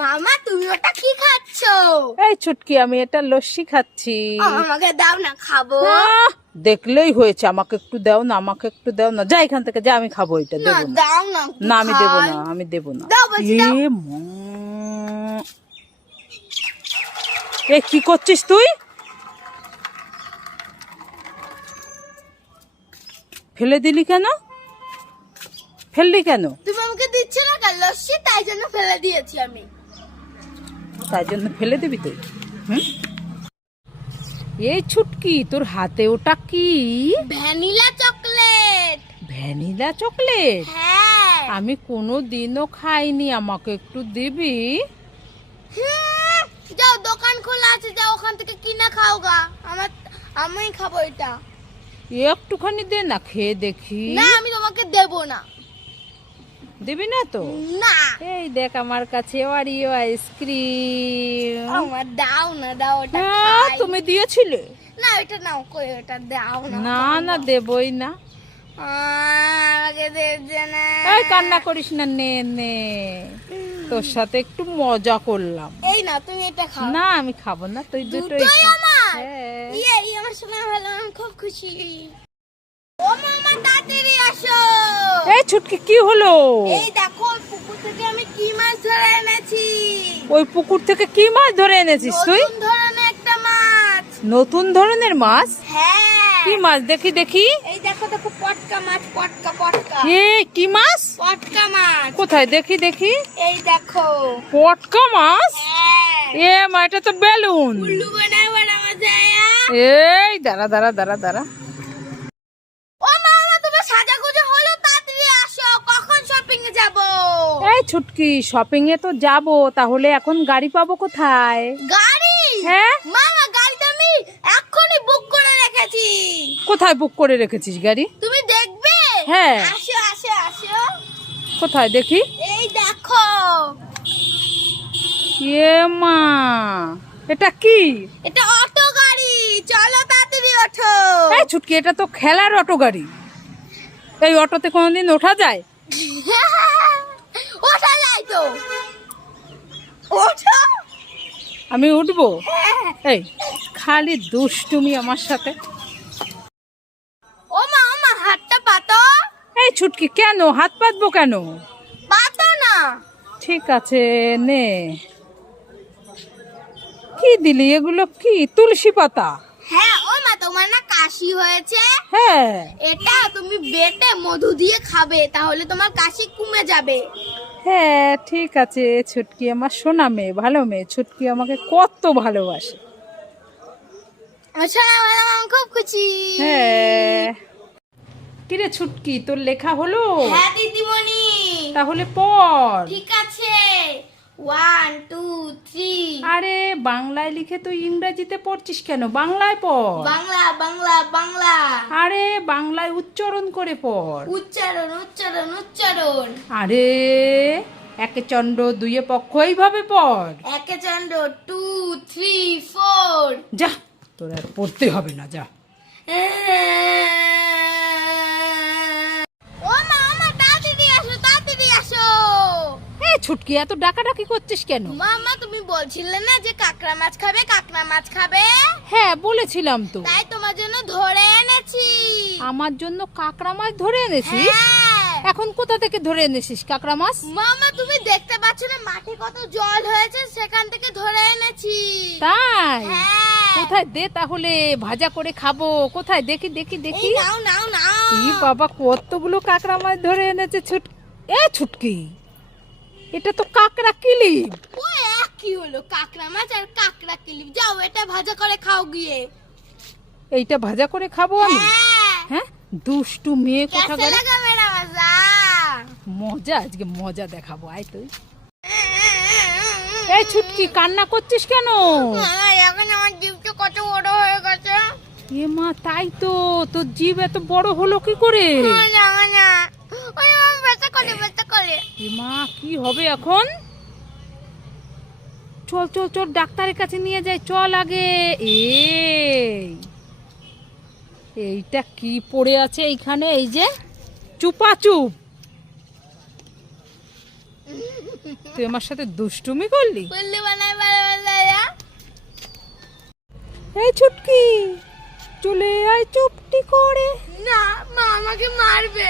মামা তুমি ওটা কি খাচ্ছো? এই ছুটকি, আমি এটা লস্যি খাচ্ছি। আমাকে দাও না, খাবো। দেখলেই হয়েছে, আমাকে একটু দাও না, আমাকে একটু দাও না, যা এখান থেকে, যা, আমি খাবো এটা, না দেবো না। দাও না, না আমি দেবো না, আমি দেবো না। দাও বলছি, দাও। এ কি করছিস তুই? ফেলে দিলি কেন? ফেললি কেন? তুমি আমাকে দিচ্ছ না কেন লস্যি, তাই জন্য ফেলে দিয়েছি আমি। তাই জন্য ফেলে দিবি তুই? এই ছুটকি, তোর হাতে ওটা কি? Vanilla chocolate. Vanilla chocolate? হ্যাঁ। আমি কোনো দিনও খাইনি, আমাকে একটু দিবি? যাও, দোকান খোলা আছে, যাও ওখান থেকে কিনে খাও গা। আমি খাবো এটা। একটুখানি দে না, খেয়ে দেখি। না আমি তোমাকে দেবো না। দিবি না তো? না। এই দেখ আমার কাছে ওরিও আইসক্রিম। আমার দাও না, দাও ওটা হ্যাঁ, খাই। তুমি দিয়েছিলে। না এটা নাও, কই ওটা দাও না। না না, দেবই না। আমাকে দেবে না। এই কান্না করিস না, নে নে, তোর সাথে একটু মজা করলাম। এই না, তুমি এটা খাও। না আমি খাবো না, তুই দুটোই দুটোই খা। আমার। হ্যাঁ। এই আমার শোনা ভালো, আমি খুব খুশি। ও মামা তাড়াতাড়ি আসো। এই ছুটকি, কি হলো? এই দেখো পুকুর থেকে আমি কি মাছ ধরে এনেছি। ওই পুকুর থেকে কি মাছ ধরে এনেছিস তুই? নতুন ধরনের একটা মাছ। নতুন ধরনের মাছ? হ্যাঁ। কি মাছ? দেখি দেখি। এই দেখো দেখো, পটকা মাছ, পটকা পটকা। এ কি মাছ? পটকা মাছ। কোথায় দেখি দেখি। এই দেখো। পটকা মাছ? হ্যাঁ। এ মা, এটা তো বেলুন। উল্লু বানায় বড় মজা আয়া। এই দাঁড়া দাঁড়া দাঁড়া দাঁড়া। ও মামা, তোমার সাজাগুজো হলো, তাড়াতাড়ি আসো, কখন শপিং এ যাব? এই ছুটকি, শপিং এ তো যাব, তাহলে এখন গাড়ি পাবো কোথায়? গাড়ি? হ্যাঁ। মামা গাড়ি তো আমি এক্ষুনি বুক করে রেখেছি। কোথায় বুক করে রেখেছিস গাড়ি? তুমি দেখবে? হ্যাঁ। আসো আসো আসো। কোথায় দেখি? এই দেখো। এ মা, এটা কি? এটা অটো গাড়ি, চলো তাড়াতাড়ি ওঠো। এই ছুটকি, এটা তো খেলার অটো গাড়ি। এই অটোতে কোনোদিন ওঠা যায়? ওঠা যায় তো, ওঠো। আমি উঠবো? এই খালি দুষ্টুমি আমার সাথে। ও মা, আমার হাতটা পাতো। এই ছুটকি, কেন হাত পাতবো কেন? পাতো না। ঠিক আছে, নে। কি দিলি এগুলো? কি তুলসী পাতা? হ্যাঁ ও মা, তোমার না কাশি হয়েছে, হ্যাঁ। এটা তুমি বেটে মধু দিয়ে খাবে, তাহলে তোমার কাশি কমে যাবে। হ্যাঁ ঠিক আছে, ছুটকি আমার সোনা মেয়ে, ভালো মেয়ে। ছুটকি আমাকে কত ভালোবাসে। আচ্ছা ভালো, আমি খুব খুশি। হ্যাঁ। কিরে ছুটকি, তোর লেখা হলো? হ্যাঁ দিদিমণি। তাহলে পড়। ঠিক আছে, 1 2 3। আরে বাংলায় লিখে তুই ইংরেজিতে পড়ছিস কেন? বাংলায় পড়। বাংলা বাংলা বাংলা। আরে বাংলায় উচ্চারণ করে পড়। উচ্চারণ উচ্চারণ উচ্চারণ। আরে একে চন্দ্র দুইয়ে পক্ষ, এইভাবে পড়। একে চন্ড 2 3 4। যা, তোর আর পড়তে হবে না, যা। ও মা, আমার তাড়াতাড়ি আসো, তাড়াতাড়ি আসো। এই ছুটকি, এত ডাকাডাকি করছিস কেন? মামা তুমি বলছিলে না যে কাঁকড়া মাছ খাবে, কাঁকড়া মাছ খাবে, হ্যাঁ বলেছিলাম তো। তাই তোমার জন্য ধরে এনেছি। আমার জন্য কাঁকড়া মাছ ধরে এনেছিস? হ্যাঁ। এখন কোথা থেকে ধরে এনেছিস কাঁকড়া মাছ? মামা তুমি দেখতে পাচ্ছ না মাঠে কত জল হয়েছে, সেখান থেকে ধরে এনেছি। তাই? হ্যাঁ। কোথায় দে তাহলে, ভাজা করে খাবো। কোথায় দেখি দেখি দেখি। এই নাও নাও নাও। ই বাবা, কতগুলো কাঁকড়া মাছ ধরে এনেছে ছুটকি। এটা তো কাঁকড়া কিলিপ। ও কি হলো, কাঁকড়া মাছ আর কাঁকড়া কিলিপ। যাও এটা ভাজা করে খাও গিয়ে। এইটা ভাজা করে খাবো আমি? হ্যাঁ। হ্যাঁ, দুষ্টু মেয়ে कैसे কোথাকার। लगा मेरा मजा? মজা, আজকে মজা দেখাবো, আয় তুই। এই ছুটকি, কান্না করছিস কেন? মামা এখন আমার জিভটা কত বড় হয়ে গেছে। এ মা, তাই তো, তোর জিভ এত বড় হলো কি করে? না না, ওই আমার ব্যথা করে ব্যথা করে। এ মা, কি হবে এখন? চল চল চল, ডাক্তারের কাছে নিয়ে যাই, চল আগে। এইটা কি পড়ে আছে এইখানে? এই যে চুপাচুপ। তুই আমার সাথে দুষ্টুমি করলি? বললি বানাই বানাই। এই ছুটকি, চলে আয় চুপটি করে। না, মা আমাকে মারবে।